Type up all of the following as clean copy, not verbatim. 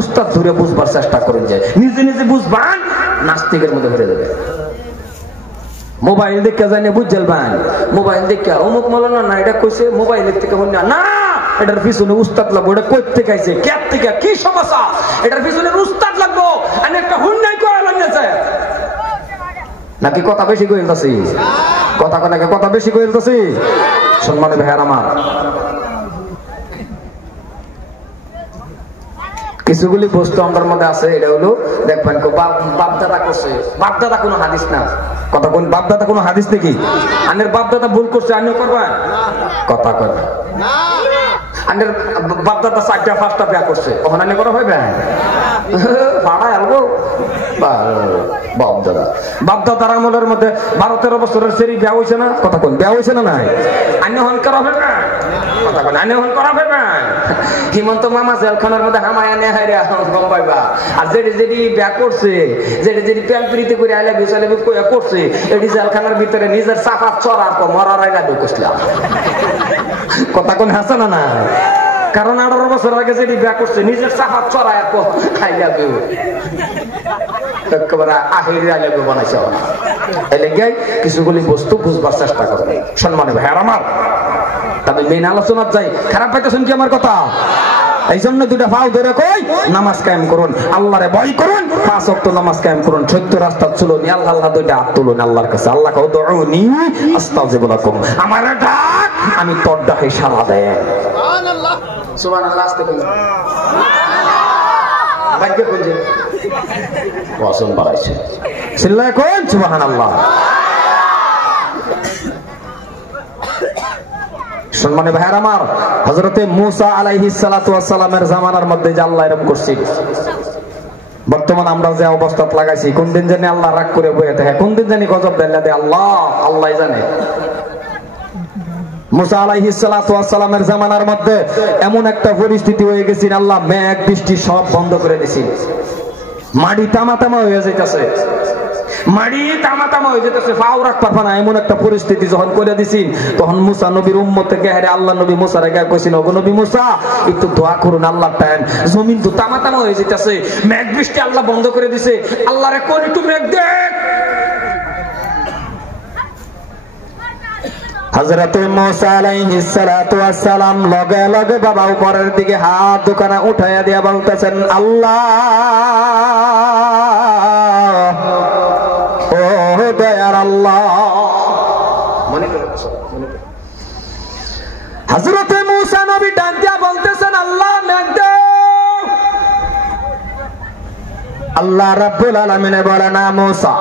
উস্তাদ ধরে বুঝবার চেষ্টা করেন, যে নিজে নিজে বুঝবান নাস্তিকের মধ্যে হয়ে যাবে। মোবাইল দেখে জানি বুঝলবান, মোবাইল দেখে অমুক মৌলানা না এটা কইছে, মোবাইলের থেকে হল না, এটার পিছনে উস্তাদ লাগবো, এটা কই থেকে আইছে, ক্যাপ থেকে কি সমস্যা, এটার পিছনে উস্তাদ লাগবো, আমি একটা হুন্ডাই করা লাগছে নাকি কথা বেশি কইলতাছি, কথা বেশি কইলতাছি। সম্মানিত ভাইয়ার আমার, কিছুগুলি বস্তু আমাদের মধ্যে আছে, এটা হলো দেখবেন বাপদাদা করছে, বাপদাদা কোনো হাদিস না, কথা কোন বাপদাদা কোনো হাদিস নাকি? আনের বাপদাদা ভুল করছে, আনিও করবেন, কথা করবেন। আনের বাপদাদা 4টা 5টা বিয়া করছে, ওখানে আনি করা হইবে ভাড়া আলবো বাপদাদার আমলের মধ্যে 12-13 বছরের সেরি বিয়া হয়েছে না, কথা কোন বিয়া হয়েছে না নাই? আন্য হন করা হইবে, কথা কোন আন্য হন করা হইবে। হিমন্ত মামা জেলখানার মধ্যে হামায় আনে হাইরে গম পাইবা। আর যেটি যেটি বিয়া করছে, যেটি যেটি প্যাল প্রীতি করে আইলে বিশালে করছে, এটি জেলখানার ভিতরে নিজের চাপা চড়ার পর মরার আইলা ঢুকছিলাম, কথা কোন হাসে না না? কারণ 18 বছর আগে যেটি বিয়া করছে, নিজের চাপা চড়ায় পর আইলা একেবারে আখেরি আইলা বানাইছে। এলে গাই কিছুগুলি বস্তু বুঝবার চেষ্টা করবে। সম্মানিত ভাইয়ার আমার, তবে মেন আলোচনা যাই, খারাপ পাইতেছেন কি আমার কথা? এই জন্য দুটা পাও ধরে কই নামাজ কায়েম করুন, আল্লাহরে ভয় করুন, 5 ওয়াক্ত নামাজ কায়েম করুন, সত্য রাস্তা চলুন, আল্লাহ আল্লাহ দুইটা হাত তুলুন আল্লাহর কাছে। আল্লাহ কও দুউনি আস্তাজিব লাকুম, আমার ডাক আমি তোর ডাকে সাড়া দেই। সুবহানাল্লাহ, সুবহানাল্লাহ, আস্তে বলুন ভাগ্য কইছে ওয়াসন বাড়াইছে, চিল্লায় কোন সুবহানাল্লাহ। সম্মানিত ভাইয়ের আমার, হযরতে মূসা আলাইহিস সালাতু ওয়াস সালামের জামানার মধ্যে যে আল্লাহ এরকম করছে, বর্তমান আমরা যে অবস্থাত লাগাইছি, কোন দিন জানি আল্লাহ রাগ করে বইতে থাকে, কোন দিন জানি গজব দেয় আল্লাহ আল্লাহই জানে। মূসা আলাইহিস সালাতু ওয়াস সালামের জামানার মধ্যে এমন একটা পরিস্থিতি হয়ে গেছে, আল্লাহ মেঘ বৃষ্টি সব বন্ধ করে দিয়েছেন, মাটি তামাতামা হয়ে যাইতেছে, মাটি তামাতামা হয়ে যেতেছে, পাও রাখতে পারবে না, এমন একটা পরিস্থিতি যখন করে দিছি, তখন মুসা নবীর উম্মত থেকে হারে আল্লাহ নবী মুসার আগে কইছিল, ওগো নবী মুসা একটু দোয়া করুন, আল্লাহ টাইম জমিন তো তামাতামা হয়ে যেতেছে, মেঘ বৃষ্টি আল্লাহ বন্ধ করে দিছে, আল্লাহরে কোন একটু মেঘ দেখ। হযরতে মূসা আলাইহিস সালাতু ওয়াস সালাম লগে লগে বাবা উপরের দিকে হাত দুখানা উঠাইয়া দিয়া বলতেছেন, আল্লাহ ও দয়ার আল্লাহ। হযরতে মূসা নবী ডাক দিয়া বলতেছেন, আল্লাহ মেঘ দাও। আল্লাহ রাব্বুল আলামিন বলেন, না মূসা,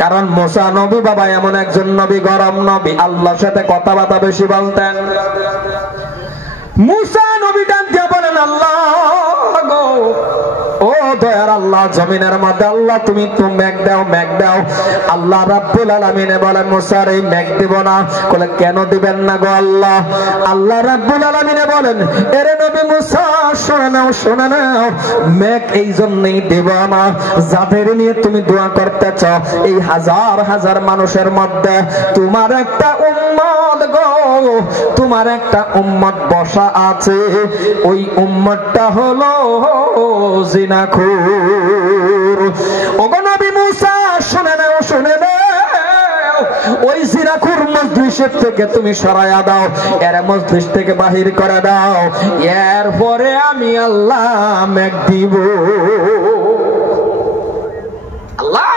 কারণ মূসা নবী বাবা এমন একজন নবী, গরম নবী, আল্লাহর সাথে কথাবার্তা বেশি বলতেন। মূসা নবী ডাক দিয়া বলেন, আল্লাহ গো ও দয়ার আল্লাহ, জমিনের মধ্যে আল্লাহ তুমি তো মেঘ দাও, মেঘ দাও। আল্লাহ রাব্বুল আলামিন বলেন, মূসা এই মেঘ দিব না। বলে কেন দিবেন না গো আল্লাহ? আল্লাহ রাব্বুল আলামিন বলেন, এরে নবী মূসা শুনে নাও, শুনে নাও, মেঘ এই জন্যই দেব না, যাদের নিয়ে তুমি দোয়া করতেছ এই হাজার হাজার মানুষের মধ্যে তোমার একটা উম্মত গো, তোমার একটা উম্মত বসা আছে, ওই উম্মতটা হলো জিনাখোর। ওগো নবী মূসা শুনে নাও, শুনে নাও, ওই জিনাখোর মজলিসের থেকে তুমি সরাইয়া দাও, এর মজলিস থেকে বাহির করে দাও, এরপরে আমি আল্লাহ মেঘ দিব। আল্লাহ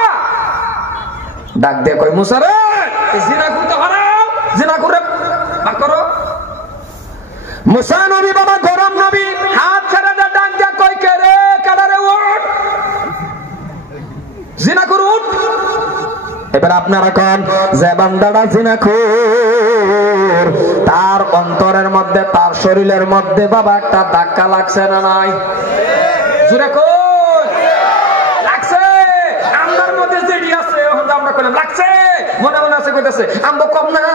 ডাক দিয়ে কই, মূসা রে জিনাখোরকে হারাও, জিনাখোরে ভাগ করো। মূসা নবী বাবা গরম নবী হাত ছেড়ে দে, ডাক দিয়া কই, কে রে কাডারে উঠ, জিনাখোর উঠ। এবার আপনারা কোন যে বান্দাটা জিনাখোর, তার অন্তরের মধ্যে, তার শরীরের মধ্যে বাবা একটা ধাক্কা লাগছে না নাই? জোরে কই লাগছে? আমরার মধ্যে যেডি আছে আমরা কইলাম লাগছে, মনে মনে আছে কইতাছে আমরা কম না,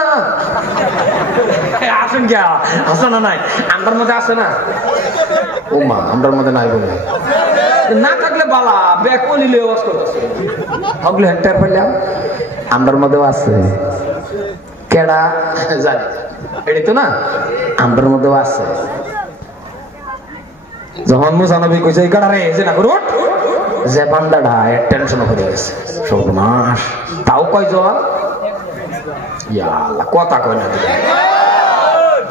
আসেন গিয়া আছে না নাই? আমরার মধ্যে আছে না? ও মা, আমরার মধ্যে নাই বলে না থাকলে বালা ব্যাক কলিলে ওয়াজ করতেছে, হগলে হেক্টর পাইলাম আমরার মধ্যেও আছে। কেডা জানি, এটাই তো না, আমরার মধ্যেও আছে। যখন মুসা নবী কইছে এই কাটারে যে না করুট যে বান্দাটা টেনশন হয়ে গেছে সর্বনাশ তাও কয়জন ইয়া আল্লাহ কথা কয় না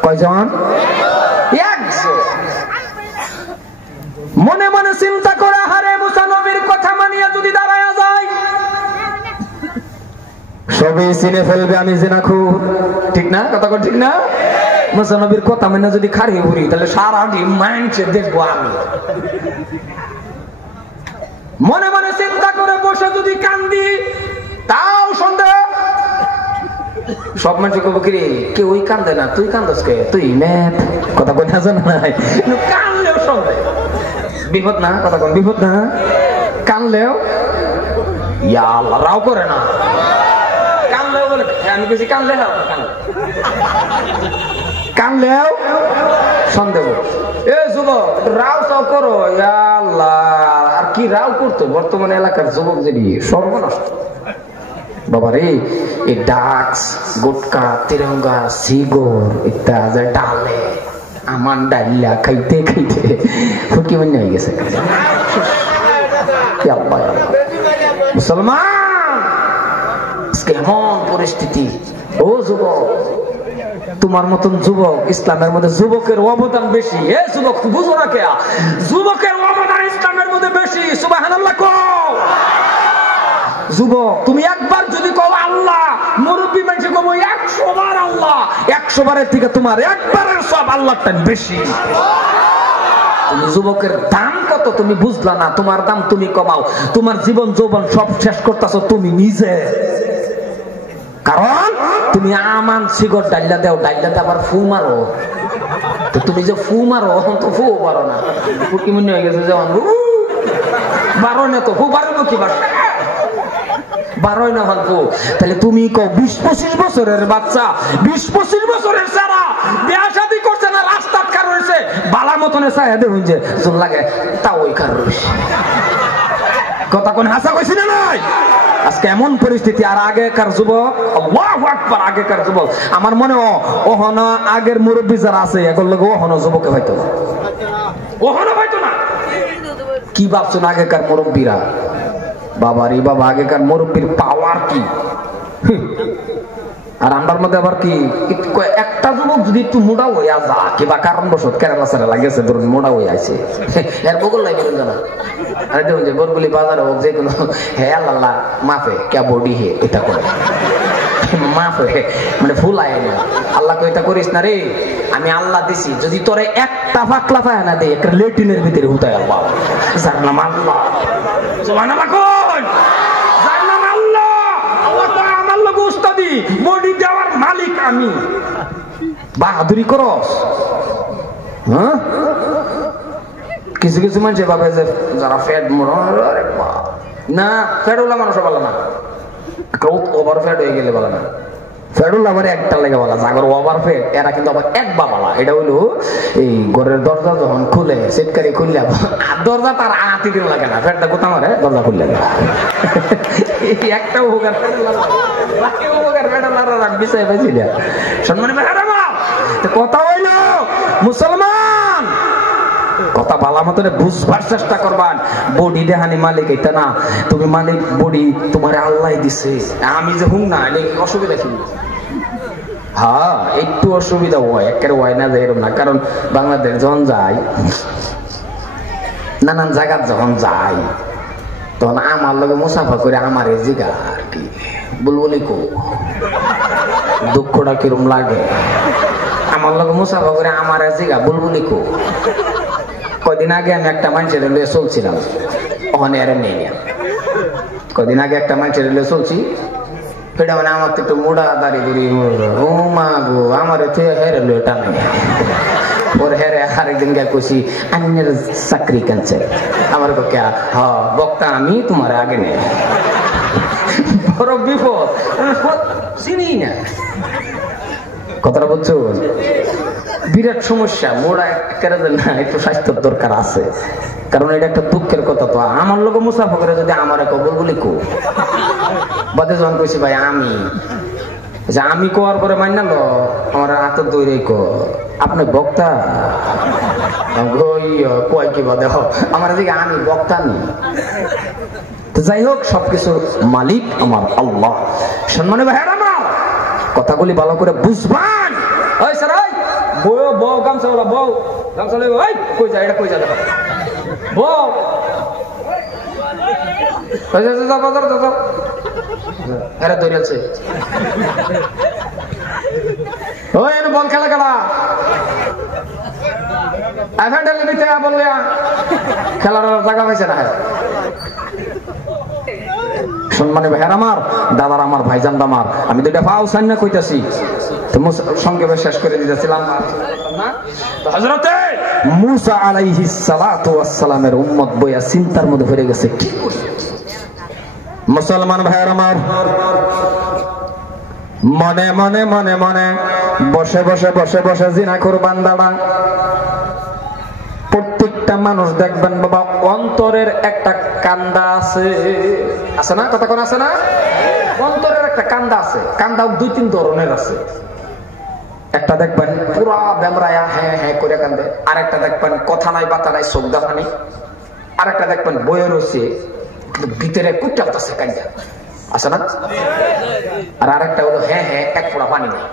কয়জন একজন মনে মনে চিন্তা করে হারে মুসা নবীর কথা মানিয়া যদি দাঁড়ায়া যায় সবই চিনে ফেলবে আমি জিনাখুর ঠিক না কথা কর ঠিক না মুসা নবীর কথা মানে যদি খাড়ি ঘুরি তাহলে সারা দিন মাইন্ডসে দেখবো আমি মনে মনে চিন্তা করে বসে যদি কান্দি তাও সন্দেহ সব মানুষ কব কি কেউ কান্দে না তুই কান্দস কে তুই ম্যাথ কথা কই না জানা নাই কানলেও সন্দেহ বিপদ না কথা কোন বিপদ না কানলেও ইয়া আল্লাহ রাও করে না কানলেও বলে আমি কিছু কানলে কানলেও সন্দেহ এ যুবক রাও চাও করো ইয়া আল্লাহ আর কি রাও করতো বর্তমানে এলাকার যুবক যদি সর্বনাশ বাবারে এই ডাক্স গুটকা তিরঙ্গা সিগর ইত্যাদি ডালে আমার ডাইলা খাইতে খাইতে ফুটকি মনে হয়ে গেছে মুসলমান কেমন পরিস্থিতি ও যুবক তোমার মতন যুবক ইসলামের মধ্যে যুবকের অবদান বেশি এ যুবক বুঝো না কে যুবকের অবদান ইসলামের মধ্যে বেশি সুবহানাল্লাহ কও যুবক তুমি একবার যদি কও আল্লাহ মুরব্বী মানুষ কব 100 বার আল্লাহ 100 বারের থেকে তোমার একবারের সব আল্লাহটা বেশি তুমি যুবকের দাম কত তুমি বুঝলা না তোমার দাম তুমি কমাও তোমার জীবন যৌবন সব শেষ করতেছো তুমি নিজে কারণ তুমি আমান সিগর ডাইলা দাও ডাইলা আবার ফু মারো তো তুমি যে ফু মারো তো ফু পারো না কি মনে হয়ে গেছে যেমন বারো না তো ফু পারবো কি বার বারোই না ভাববো তাহলে তুমি কো 20-25 বছরের বাচ্চা 20-25 বছরের সারা বিয়া শাদী করছে না রাস্তা কার রয়েছে বালা মতনে ছায়া দেব যে জোন লাগে তা ওই কার রয়েছে কথা কোন হাসা কইছি না নাই আজকে এমন পরিস্থিতি আর আগেকার যুবক আল্লাহু আকবার আগেকার যুবক আমার মনে ওহন আগের মুরব্বি যারা আছে এগুলো লোক ওহন যুবকে হয়তো ওহন হয়তো না কি ভাবছেন আগেকার মুরব্বিরা বাবারি বাবা আগেকার মুরব্বির পাওয়ার কি আর আমার মধ্যে আবার কি একটা যুবক যদি একটু মোটা হইয়া যা কিবা কারণবশত কেরালা সারা লাগেছে ধরুন মোটা হয়ে আছে এর বগল লাগবে না আরে দেখুন যে বরগুলি বাজারে হোক যে কোনো হে আল্লাহ মাফে কে বডি হে এটা করে মাফে মানে ফুল আয় না আল্লাহ কই এটা করিস না রে আমি আল্লাহ দিছি যদি তোরে একটা পাকলা পায় না দে একটা লেটিনের ভিতরে হুতায় আল্লাহ যার নাম আল্লাহ সুবহানাল্লাহ কোন যার নাম আল্লাহ আল্লাহ তো আমার লোক উস্তাদি বডি দেওয়ার মালিক আমি বাহাদুরি করস হ্যাঁ কিছু কিছু মানুষ ভাবে যে যারা ফ্যাট মোড় না ফ্যাট হলে মানুষ ভালো না ওভার ফ্যাট হয়ে গেলে ভালো না ফ্যাট হলে আবার একটা লেগে বলা জাগর ওভার ফ্যাট এরা কিন্তু আবার এক বাবালা এটা হইলো এই ঘরের দরজা যখন খুলে সেটকারি খুললে আর দরজা তার আতি দিন লাগে না ফ্যাটটা কোথা মারে দরজা খুললে একটা উপকার বিষয় পাইছি সম্মানে কথা হইল মুসলমান কথা ভালো মতন বুঝবার চেষ্টা করবান বডি দেহানি মালিক এটা না তুমি মালিক বডি তোমার আল্লাহ দিছে আমি যে হুম না অসুবিধা কি হ্যাঁ একটু অসুবিধা হয় একের হয় না এরকম না কারণ বাংলাদেশ যখন যাই নানান জায়গা যখন যাই তখন আমার লগে মুসাফা করে আমার এই জিগা আর কি বলবলি কো দুঃখটা কিরম লাগে আমার লগে মুসাফা করে আমার এই জিগা বলবলি কো কদিন আগে আমি একটা মানুষের লিয়ে চলছিলাম ওখানে আর নেই কদিন আগে একটা মানুষের লিয়ে চলছি সেটা মানে আমার তো একটু মোড়া দাঁড়িয়ে দাঁড়িয়ে ও মা গো আমার হেরে লো এটা নেই ওর হেরে আরেকদিন গিয়ে কইছি আন্যের চাকরি কানছে আমার পক্ষে বক্তা আমি তোমার আগে নেই বড় বিপদ চিনি না কথাটা বলছো বিরাট সমস্যা মোড়া না একটু স্বাস্থ্যের দরকার আছে কারণ এটা একটা দুঃখের কথা তো আমার লোক মুসাফা করে যদি আমার কবল বলি কো বাদে যখন কইছি ভাই আমি কোয়ার পরে মান্নালো আমার হাতের দৈরে কো আপনি বক্তা কয় কি বা দেখো আমার দিকে আমি বক্তা নি। যাই হোক সবকিছুর মালিক আমার আল্লাহ। সম্মানিত ভাইরা আমার কথাগুলি ভালো করে বুঝবেন। ওই স্যার ওই বউ বউ গামছা বলা বউ গামছা লই ওই কই যা এটা কই যা দেখো বউ ওই যা যা বাজার যা এরা দৌড়াচ্ছে ওই এনে বল খেলা খেলা আফান্ডালে দিতে বললে খেলার জায়গা পাইছে না। সম্মানিত ভাইরা আমার দাদার আমার ভাইজান আমার আমি তো এটা ফাও সান্না কইতাছি তো সংক্ষেপে শেষ করে দিতেছিলাম। হযরত মুসা আলাইহিস সালাতু ওয়াস সালামের উম্মত বইয়া চিন্তার মধ্যে পড়ে গেছে। কি মুসলমান ভাইরা আমার মনে মনে মনে মনে বসে বসে বসে বসে জিনাখোর বান্দারা প্রত্যেকটা মানুষ দেখবেন বাবা অন্তরের একটা কান্দা আছে, আছে না? কথা কোন আছে না? অন্তরের একটা কান্দা আছে। কান্দাও দুই তিন ধরনের আছে। একটা দেখবেন পুরা বেমরায়া হ্যাঁ হ্যাঁ করে কান্দে, আর একটা দেখবেন কথা নাই বাতা নাই চোখ দেখানি, আর একটা দেখবেন বয়ে রয়েছে ভিতরে কুটালতাছে কান্দা, আছে না? আর আরেকটা হলো হ্যাঁ হ্যাঁ এক ফোঁটা পানি নেই।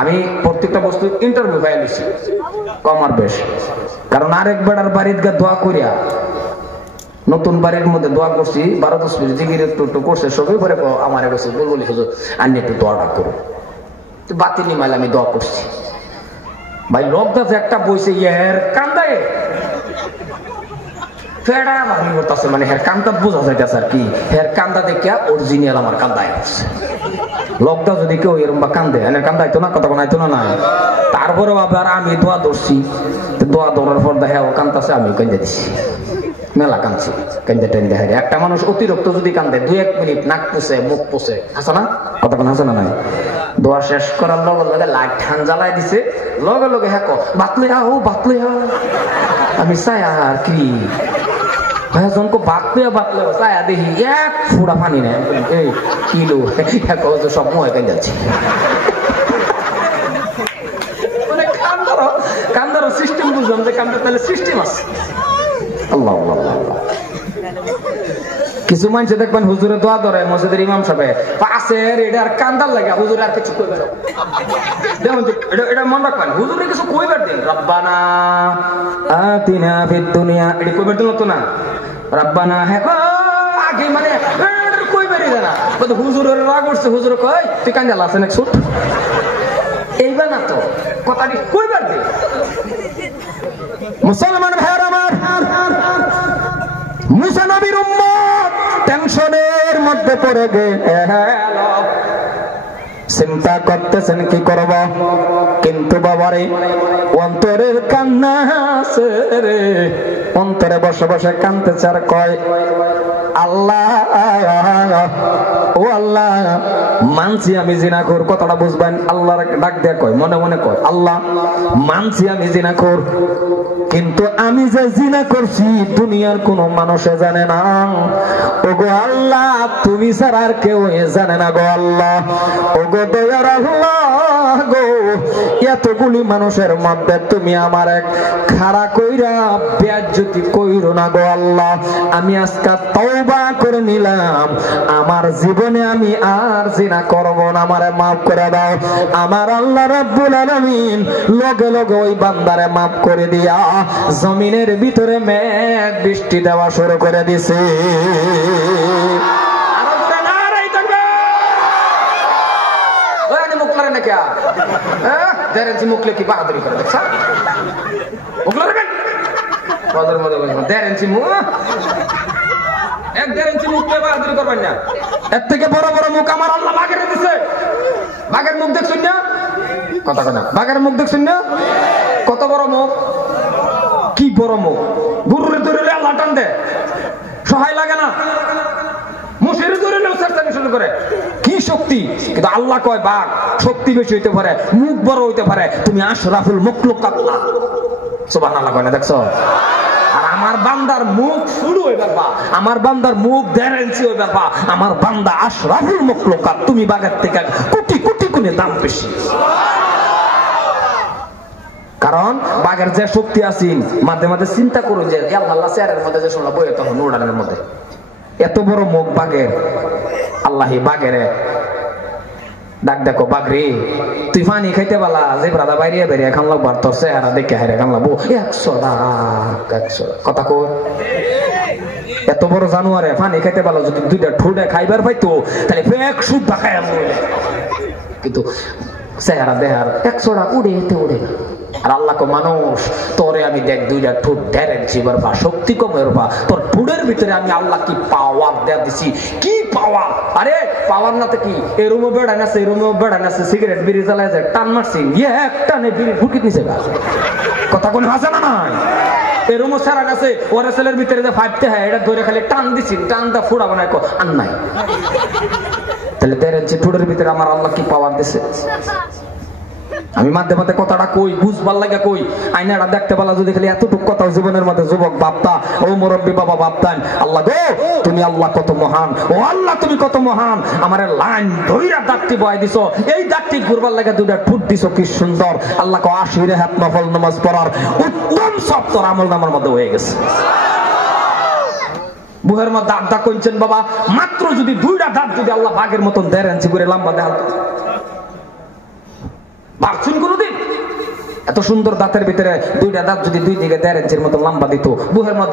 আমি প্রত্যেকটা বস্তু ইন্টারভিউ পাই নিছি কম আর বেশ, কারণ আরেক বেড়ার বাড়ির গা দোয়া করিয়া নতুন বাড়ির মধ্যে দোয়া করছি 12-10 মিনিট জিগির একটু করছে সবই পরে আমার কাছে বলবো হুজুর আনি একটু দোয়াটা করো, বাতি নিমাইলে আমি দোয়া করছি। ভাই লোকটা যে একটা বইছে ইয়ের কান্দায় ফেড়া ভাবি করতেছে, মানে হের কান্দা বোঝা যাইতেছে আর কি, হের কান্দা দেখিয়া অরিজিনাল আমার কান্দায় আসছে। লোকটা যদি কেউ এরম বা কান্দে এনে কান্দাইতো না, কথা বানাইতো না নাই। তারপরেও আবার আমি দোয়া ধরছি, দোয়া ধরার পর দেখা ও কান্দাছে, আমি কান্দে দিছি, মেলা কাঁদছি কান্দে টেন্দে। হারে একটা মানুষ অতিরিক্ত যদি কান্দে 2-1 মিনিট নাক পুষে মুখ পুষে, হাসো না? কথা কোন হাসো না নাই? দোয়া শেষ করার লগে লগে লাইট ঠান জ্বালাই দিছে, লগে লগে হ্যাঁ বাতলে ও বাতলে আমি চাই আর কি জনকে বাতলে বাতলে চায়া দেখি এক ফোঁটা পানি নেই। এই কিলো সব মহে কেন যাচ্ছে, মানে কান্দারও সিস্টেম বুঝলাম যে কান্দার তাহলে সিস্টেম আছে। আল্লাহ আল্লাহ আল্লাহ। কিছু মানুষ দেখবেন হুজুরে দোয়া ধরে মসজিদের ইমাম সাহেব পাশের এটা আর কান্দার লাগে হুজুরে আর কিছু কইবার দেখুন এটা মনে রাখবেন, হুজুরে কিছু কইবার দিন রব্বানা আতিনা ফিদ দুনিয়া এটা কইবার দিন তো না, রব্বানা হ্যাঁ আগে মানে কইবারই না, হুজুরের রাগ উঠছে, হুজুর কই তুই কান্দাল আছে না ছুট এইবার না তো কথাটি কইবার দিন। মুসলমান ভাইরা আমার মুসা নবীর উম্মত টেনশনের মধ্যে পড়ে গেল, চিন্তা করতেছেন কি করব, কিন্তু বাবারে অন্তরের কান্না আছে রে, অন্তরে বসে বসে কাঁদতেছে আর কয় আল্লাহ ও আল্লাহ মানছি আমি জিনাখোর। কথাটা বুঝবেন, আল্লাহর ডাক দিয়ে কয় মনে মনে কয় আল্লাহ মানছি আমি জিনাখোর, কিন্তু আমি যে জিনা করছি দুনিয়ার কোন মানুষে জানে না। ওগো আল্লাহ তুমি ছাড়া আর কেউ জানে না গো আল্লাহ, ওগো দয়ার আল্লাহ গো এতগুলি মানুষের মধ্যে তুমি আমার এক খাড়া কইরা বেয়াজ্জতি কইরো না গো আল্লাহ। আমি আজকে তওবা করে নিলাম, আমার জীবনে আমি আর জিনা করব না, আমারে মাফ করে দাও। আমার আল্লাহ রাব্বুল আলামিন লগে লগে ওই বান্দারে মাফ করে দিয়া জমিনের ভিতরে মেঘ বৃষ্টি দেওয়া শুরু করে দিছে। মুখলে কি বাহাদুরি করে দেখছ, এর থেকে বড় বড় মুখ আমার আল্লাহ বাঘের দিছে। বাঘের মুখ দেখছেন না? কথা কথা বাঘের মুখ দেখছেন না? কত বড় মুখ, কি বড় মুখ, গুরুরে ধরে আল্লাহ টান দেয়, সহায় লাগে না, মুসের ধরে শুরু করে কি শক্তি। কিন্তু আল্লাহ কয় বাঘ শক্তি বেশি হইতে পারে, মুখ বড় হইতে পারে, তুমি আশরাফুল মখলুক আল্লাহ সুবহানাল্লাহ কয় না, দেখছো? আর আমার বান্দার মুখ শুরু হয়ে ব্যাপা, আমার বান্দার মুখ 1.5 ইঞ্চি হয়ে ব্যাপা, আমার বান্দা আশরাফুল মখলুকাত, তুমি বাঘের থেকে কোটি কোটি গুণে দাম বেশি। কারণ বাঘের যে শক্তি আছে মাঝে মাঝে চিন্তা করুন যে আল্লাহ চেয়ারের মধ্যে যে শোনা বই তখন উড়ানের মধ্যে এত বড় মুখ বাঘের আল্লাহ বাঘের ডাক দেখো বাঘরে তুই পানি খাইতে পালা যে ব্রাদা বাইরে বেরিয়ে খান লাগবার তোর চেহারা দেখে হাইরে খান লাগবো 100 কথা কর এত বড় জানুয়ারে পানি খাইতে পালা যদি দুইটা ঠোঁটে খাইবার পাইতো তাহলে ফেক শুদ্ধ খাই কিন্তু চেহারা দেহার 100 উড়ে এতে উড়ে না আর আল্লাহ কো মানুষ তোরে আমি দেখ দুইটা ঠোঁট ডেরেছি বা শক্তি কমের বা তোর ঠোঁটের ভিতরে আমি আল্লাহ কি পাওয়ার দেয়া দিছি কি পাওয়ার আরে পাওয়ার না তো কি এই রুমে বেড়ান আছে এই রুমে বেড়ান আছে সিগারেট বিড়ি জ্বালায় যায় টান মারছি একটা নেই বিড়ি ঢুকিয়ে নিছে কথা কোনো আছে না নাই এই রুমে সারা গেছে ওরে ছেলের ভিতরে যে ফাইপতে হয় এটা ধরে খালি টান দিছি টানটা ফুড়া বানায় আর নাই তাহলে ডেরেছি ঠোঁটের ভিতরে আমার আল্লাহ কি পাওয়ার দিছে আমি মাঝে মাঝে কথাটা কই বুঝবার লাগে কই আয়নাটা দেখতে পালা যদি খালি এতটুকু কথা জীবনের মধ্যে যুবক ভাবতা ও মুরব্বী বাবা ভাবতেন আল্লাহ গো তুমি আল্লাহ কত মহান ও আল্লাহ তুমি কত মহান আমার লাইন ধইরা দাঁতটি বয় দিছো এই দাঁতটি ঘুরবার লাগে দুইটা ঠুট দিছো কি সুন্দর আল্লাহ কো 80 রাকাত নফল নামাজ পড়ার উত্তম সব তোর আমলনামার মধ্যে হয়ে গেছে বুহের মধ্যে দাঁত কইছেন বাবা মাত্র যদি দুইটা দাঁত যদি আল্লাহ বাঘের মতন 1.5 ইঞ্চি করে লম্বা দেখাল ভাবছেন কোনদিন এত সুন্দর দাঁতের ভিতরে দুইটা দাঁত যদি দুই দিকে 1.5 ইঞ্চির মতো লম্বা দিত বুহের মধ্যে